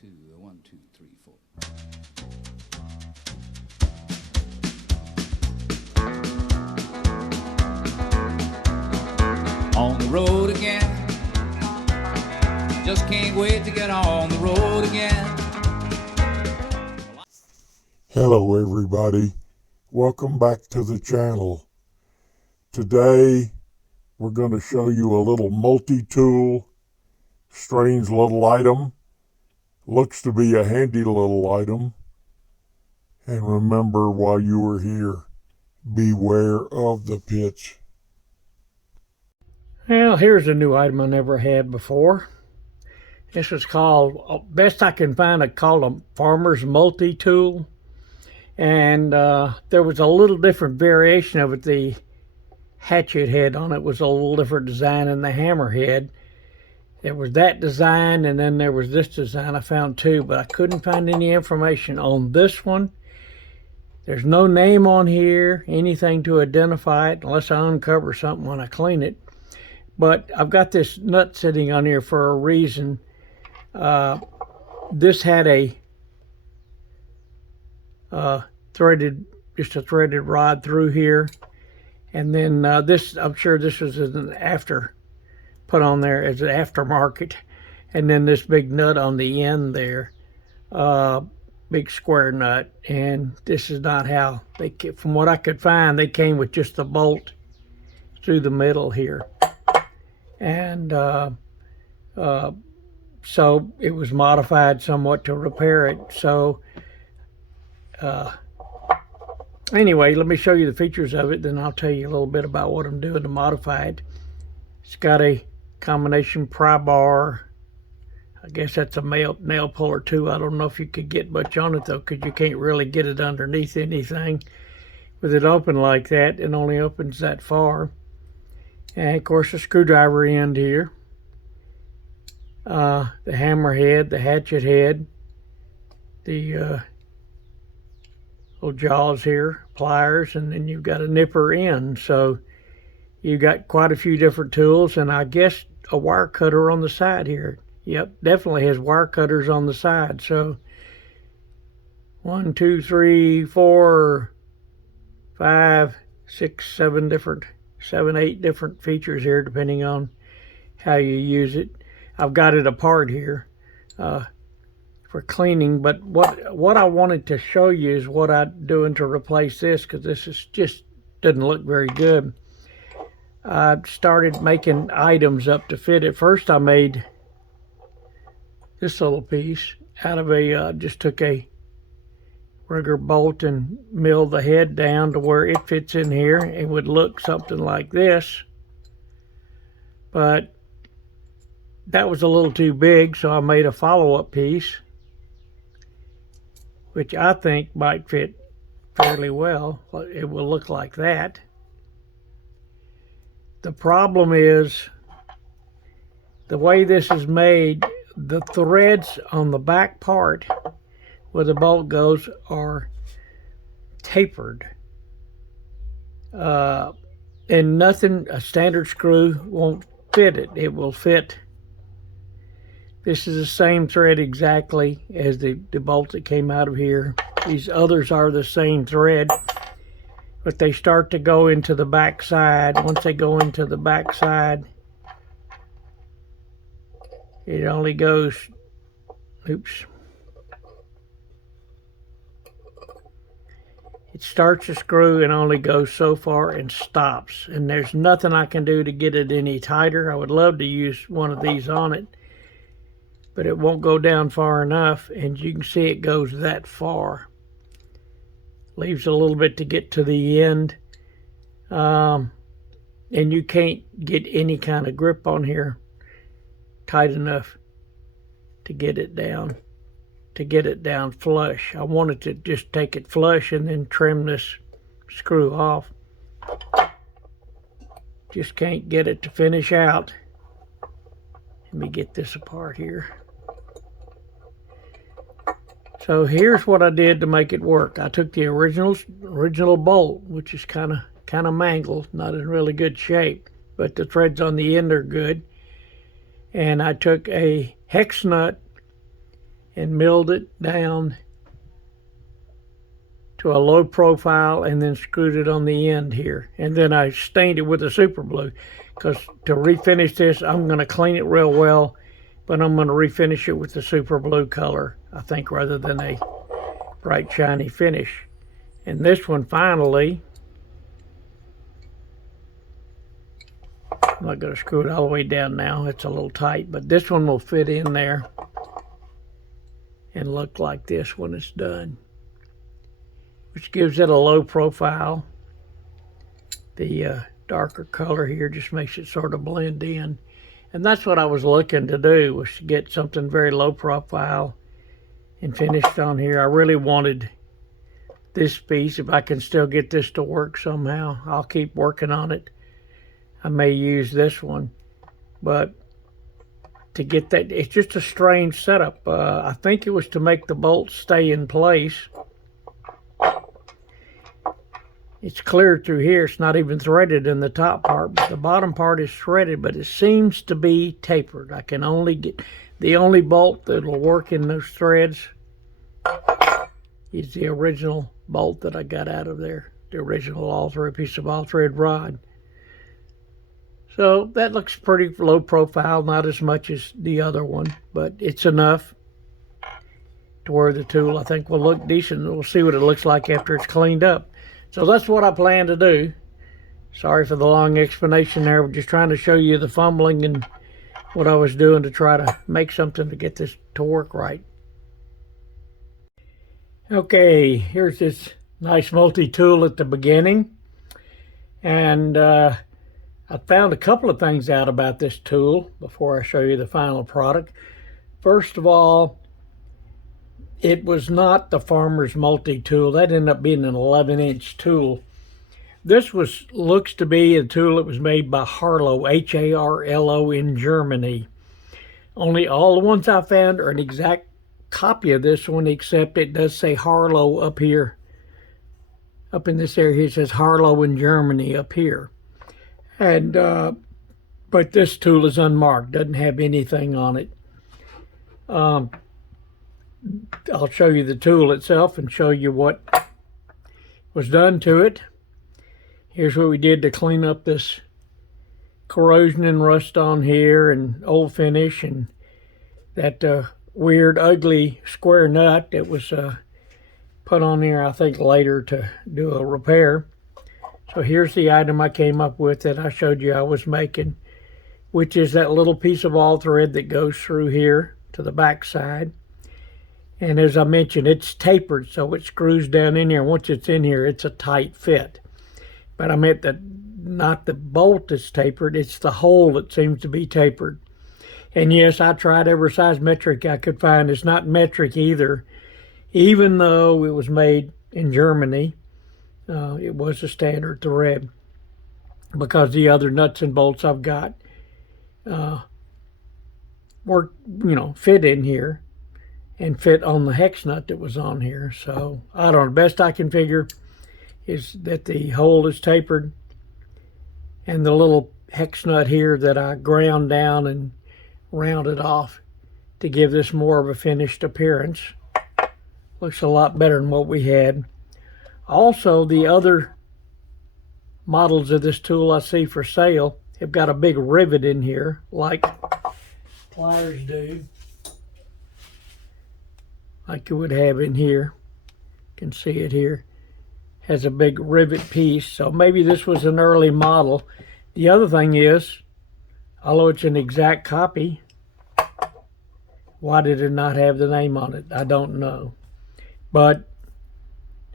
two, one, two, three, four. On the road again. Just can't wait to get on the road again. Hello everybody, welcome back to the channel. Today we're going to show you a little multi-tool, strange little item. Looks to be a handy little item. And remember, while you are here, beware of the pits. Well, here's a new item I never had before. This is called, best I can find, I call a farmer's multi-tool. And there was a little different variation of it. The hatchet head on it was a little different design than the hammer head. There was that design, and then there was this design. I found two, but I couldn't find any information on this one. There's no name on here, anything to identify it, unless I uncover something when I clean it. But I've got this nut sitting on here for a reason. This had a threaded rod through here, and then this, I'm sure this was an put on there as an aftermarket, and then this big nut on the end there, big square nut. And this is not how they, from what I could find, they came with just the bolt through the middle here. And so it was modified somewhat to repair it. So anyway, let me show you the features of it, then I'll tell you a little bit about what I'm doing to modify it. It's got a combination pry bar. I guess that's a nail puller too. I don't know if you could get much on it though, because you can't really get it underneath anything. With it open like that, it only opens that far. And of course a screwdriver end here. The hammer head, the hatchet head, the little jaws here, pliers, and then you've got a nipper end. So you've got quite a few different tools, and I guess a wire cutter on the side here. Yep, definitely has wire cutters on the side. So 1, 2, 3, 4, 5, 6, 7 different, 7, 8 different features here, depending on how you use it. I've got it apart here for cleaning, but what I wanted to show you is what I'm doing to replace this, because this is just doesn't look very good. I started making items up to fit it. First I made this little piece out of a, just took a regular bolt and milled the head down to where it fits in here. It would look something like this, but that was a little too big, so I made a follow-up piece, which I think might fit fairly well. It will look like that. The problem is the way this is made, the threads on the back part where the bolt goes are tapered. And nothing, a standard screw won't fit it. It will fit. This is the same thread exactly as the bolt that came out of here. These others are the same thread, but they start to go into the back side. Once they go into the back side, it only goes, oops. It starts to screw and only goes so far and stops. And there's nothing I can do to get it any tighter. I would love to use one of these on it, but it won't go down far enough. And you can see it goes that far. Leaves a little bit to get to the end. And you can't get any kind of grip on here tight enough to get it down, flush. I wanted to just take it flush and then trim this screw off. Just can't get it to finish out. Let me get this apart here. So here's what I did to make it work. I took the original bolt, which is kind of mangled, not in really good shape, but the threads on the end are good. And I took a hex nut and milled it down to a low profile and then screwed it on the end here. And then I stained it with a super glue, because to refinish this, I'm going to clean it real well, but I'm going to refinish it with the super blue color, I think, rather than a bright shiny finish. And this one finally, I'm not going to screw it all the way down now, it's a little tight, but this one will fit in there and look like this when it's done, which gives it a low profile. The darker color here just makes it sort of blend in. And that's what I was looking to do, was to get something very low profile and finished on here. I really wanted this piece. If I can still get this to work somehow, I'll keep working on it. I may use this one, but to get that, it's just a strange setup. I think it was to make the bolts stay in place. It's cleared through here. It's not even threaded in the top part, but the bottom part is threaded, but it seems to be tapered. I can only get, the only bolt that'll work in those threads is the original bolt that I got out of there, the original all-thread piece of all-thread rod. So that looks pretty low profile, not as much as the other one, but it's enough to where the tool, I think, will look decent. We'll see what it looks like after it's cleaned up. So that's what I plan to do. Sorry for the long explanation there. We're just trying to show you the fumbling and what I was doing to try to make something to get this to work right. Okay, here's this nice multi-tool at the beginning. And I found a couple of things out about this tool before I show you the final product. First of all, it was not the Farmer's multi-tool. That ended up being an 11-inch tool. This looks to be a tool that was made by Harlow, H-A-R-L-O, in Germany. Only all the ones I found are an exact copy of this one, except it does say Harlow up here. Up in this area, it says Harlow in Germany up here. And but this tool is unmarked, doesn't have anything on it. I'll show you the tool itself and show you what was done to it. Here's what we did to clean up this corrosion and rust on here and old finish, and that weird ugly square nut that was put on here, I think, later to do a repair. So here's the item I came up with that I showed you I was making, which is that little piece of all thread that goes through here to the back side. And as I mentioned, it's tapered, so it screws down in here. Once it's in here, it's a tight fit. But I meant that not the bolt that's tapered, it's the hole that seems to be tapered. And yes, I tried every size metric I could find. It's not metric either. Even though it was made in Germany, it was a standard thread, because the other nuts and bolts I've got were, fit in here and fit on the hex nut that was on here. So I don't know, best I can figure is that the hole is tapered, and the little hex nut here that I ground down and rounded off to give this more of a finished appearance. Looks a lot better than what we had. Also, the other models of this tool I see for sale have got a big rivet in here, like pliers do, like you would have in here. You can see it here. Has a big rivet piece, so maybe this was an early model. The other thing is, although it's an exact copy, why did it not have the name on it? I don't know. But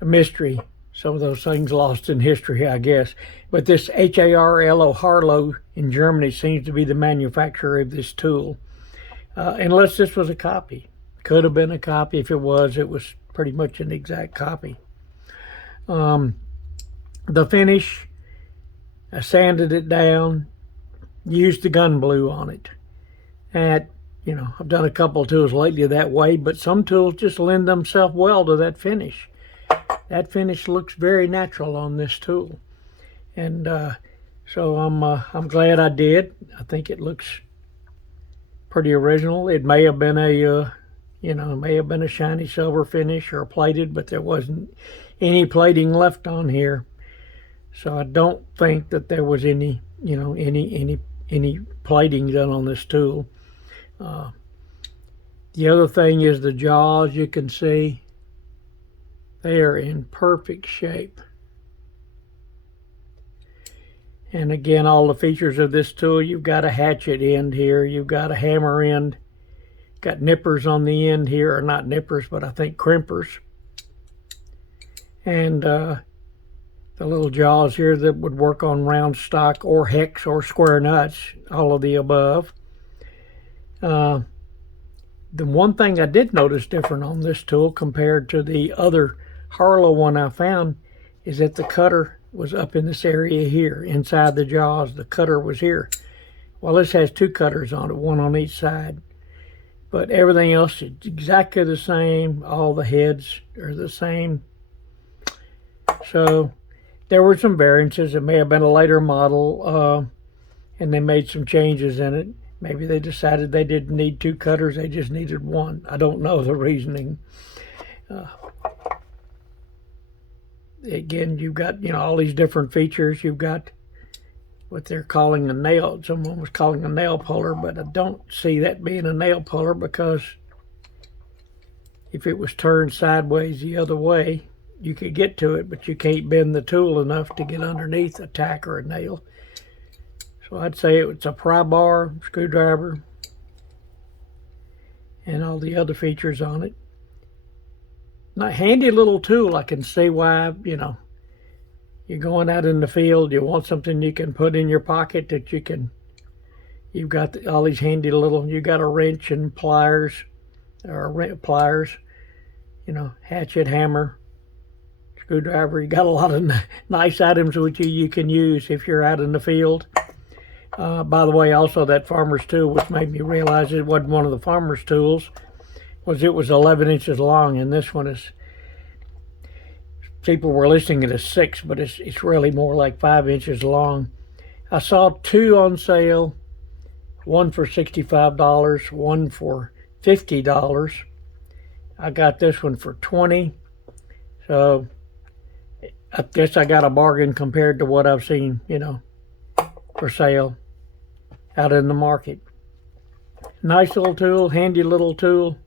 a mystery. Some of those things lost in history, I guess. But this H-A-R-L-O, Harlow in Germany, seems to be the manufacturer of this tool. Unless this was a copy. Could have been a copy. If it was pretty much an exact copy. The finish, I sanded it down, used the gun blue on it. And, I've done a couple of tools lately that way, but some tools just lend themselves well to that finish. That finish looks very natural on this tool. And so I'm glad I did. I think it looks pretty original. It may have been a You know, it may have been a shiny silver finish or plated, but there wasn't any plating left on here. So I don't think that there was any, you know, any plating done on this tool. The other thing is the jaws. You can see they are in perfect shape. And again, all the features of this tool, you've got a hatchet end here, you've got a hammer end, got nippers on the end here, or not nippers, but I think crimpers. And the little jaws here that would work on round stock or hex or square nuts, all of the above. The one thing I did notice different on this tool compared to the other Harlow one I found is that the cutter was up in this area here, inside the jaws. The cutter was here. Well, this has two cutters on it, one on each side. But everything else is exactly the same. All the heads are the same. So there were some variances. It may have been a later model, and they made some changes in it. Maybe they decided they didn't need two cutters, they just needed one. I don't know the reasoning. Again, you've got, you know, all these different features. You've got what they're calling a nail. Someone was calling a nail puller, but I don't see that being a nail puller, because if it was turned sideways the other way, you could get to it, but you can't bend the tool enough to get underneath a tack or a nail. So I'd say it's a pry bar, screwdriver, and all the other features on it. Not handy little tool. I can see why, you know, you're going out in the field, you want something you can put in your pocket that you can, you've got all these handy little, you got a wrench and pliers, you know, hatchet, hammer, screwdriver. You got a lot of nice items which you can use if you're out in the field. By the way, also that farmer's tool, which made me realize it wasn't one of the farmer's tools, was it was 11 inches long, and this one is, people were listing it as 6, but it's really more like 5 inches long. I saw two on sale, one for $65, one for $50. I got this one for $20, so I guess I got a bargain compared to what I've seen, you know, for sale out in the market. Nice little tool, handy little tool.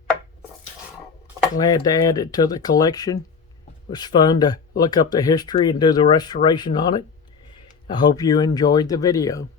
Glad to add it to the collection. It was fun to look up the history and do the restoration on it. I hope you enjoyed the video.